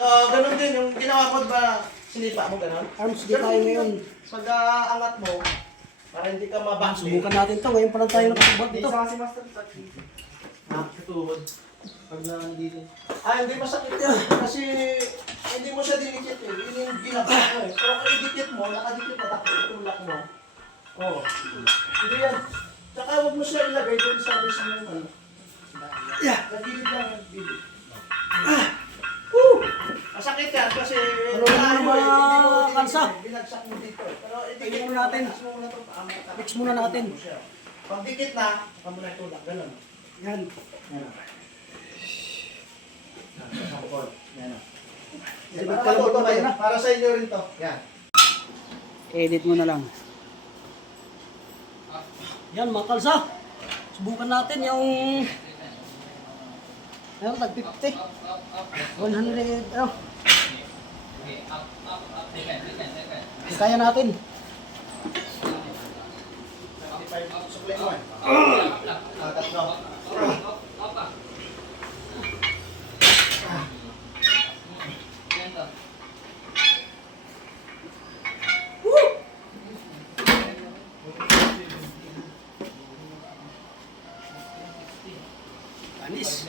So, ganun din. Yung ginawa ko ba, sinipa mo ganun? Arms, di tayo ngayon. Pag angat mo, para hindi ka mabakli. Subukan natin to. Ngayon pa lang tayo nakasubak dito. Kasi master touch dito. Katuhod. Pag nandito. Hindi masakit yan. Kasi hindi mo siya dinikit eh. Yun yung ginagawa ko eh. Pero kung idikit mo, nakadikit na tapos itulak mo. Oo. Hindi yan. Tsaka huwag mo siya ilagay doon sa mismo yung ano. Nagilid lang yung gilid. Masakit yan kasi Ano naman mga kansa? binagsak mo dito. Pero idikit Tingnan mo natin. taas mo muna ito. Fix muna natin. Pag dikit na, saka mo na itulak. Ganun. Yan. Yan. Sangkol. Yan. Sige, Para kalabot matuto na kayo. na. Para sa inyo rin to. Yan. Edit mo na lang. Yan mga kalsa. Subukan natin yung... Ayun, tag-50. 100, ano? Kaya natin. 55 supply mo eh. Tatlo. Anis.